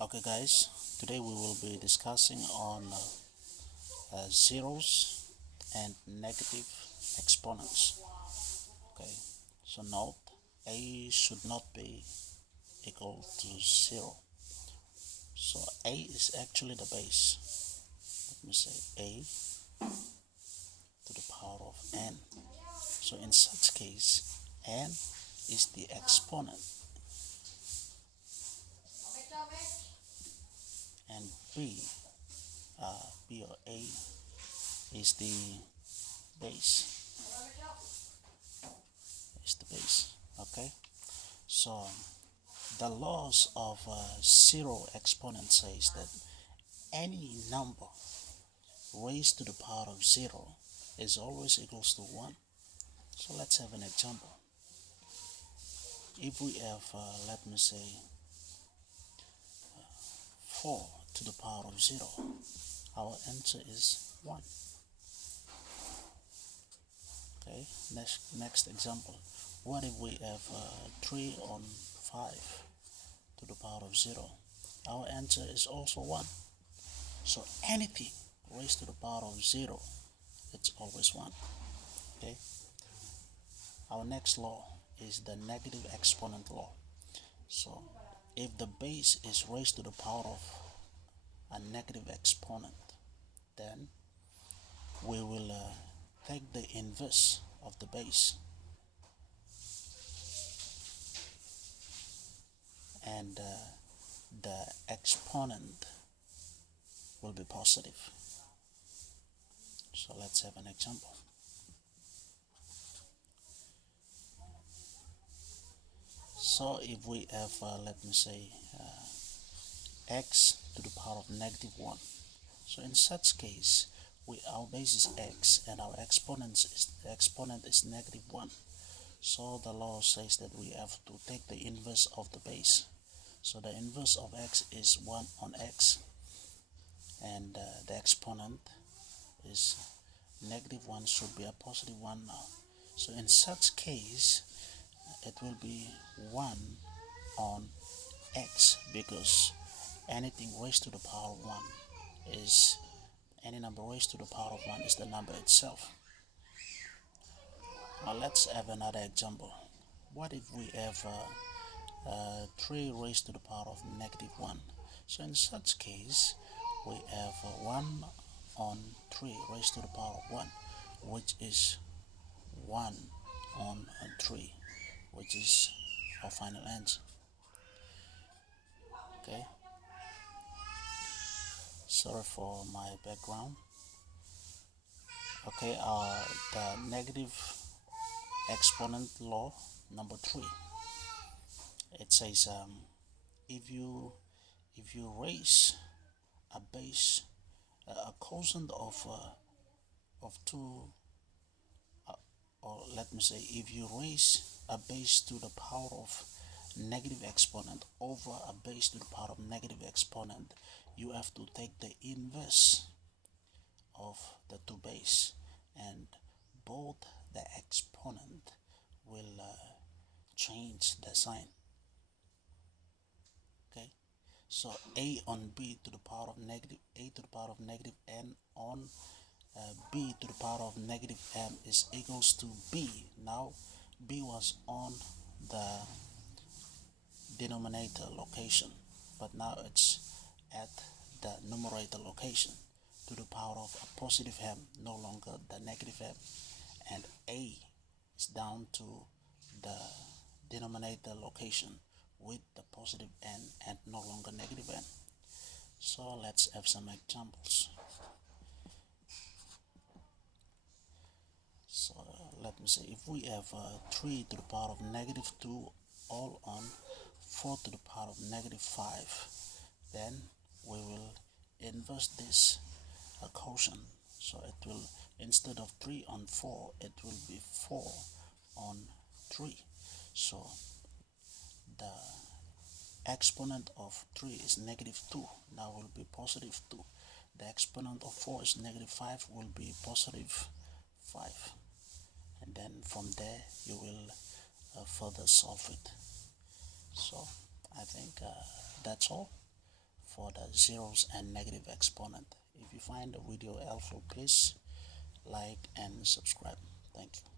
Okay guys, today we will be discussing on zeros and negative exponents. Okay, so note a should not be equal to 0. So a is actually the base. Let me say a to the power of n. So in such case, n is the exponent and b or a is the base. Okay, so the laws of zero exponent says that any number raised to the power of 0 is always equals to 1. So let's have an example. If we have, let me say, 4 to the power of 0, our answer is 1. Okay, next example. What if we have 3 on 5 to the power of 0? Our answer is also 1. So anything raised to the power of 0, it's always 1. Okay. Our next law is the negative exponent law. So if the base is raised to the power of a negative exponent, then we will take the inverse of the base, and the exponent will be positive. So let's have an example. So if we have, let me say, x to the power of negative 1. So in such case, our base is x and our exponent is negative 1. So the law says that we have to take the inverse of the base. So the inverse of x is 1 on x, and the exponent is negative 1, should be a positive 1 now. So in such case, it will be 1 on x, because anything raised to the power of 1 is, any number raised to the power of 1 is the number itself. Now let's have another example. What if we have 3 raised to the power of negative 1? So in such case, we have 1 on 3 raised to the power of 1, which is 1 on 3, which is our final answer. Okay, sorry for my background. Okay, the negative exponent law number 3, it says if you raise a base, a quotient of 2, or let me say, if you raise a base to the power of negative exponent over a base to the power of negative exponent, you have to take the inverse of the two base, and both the exponent will change the sign. Okay, so a on b to the power of negative a to the power of negative n on b to the power of negative m is equals to b. Now b was on the denominator location, but now it's at the numerator location, to the power of a positive m, no longer the negative m, and a is down to the denominator location with the positive n and no longer negative n. So let's have some examples. So let me say, if we have 3 to the power of negative 2 all on 4 to the power of negative 5, then we will inverse this quotient. So it will, instead of 3 on 4, it will be 4 on 3. So the exponent of 3 is negative 2, now will be positive 2. The exponent of 4 is negative 5, will be positive 5. And then from there you will further solve it. So I think that's all. for the zeros and negative exponent. If you find the video helpful, please like and subscribe. Thank you.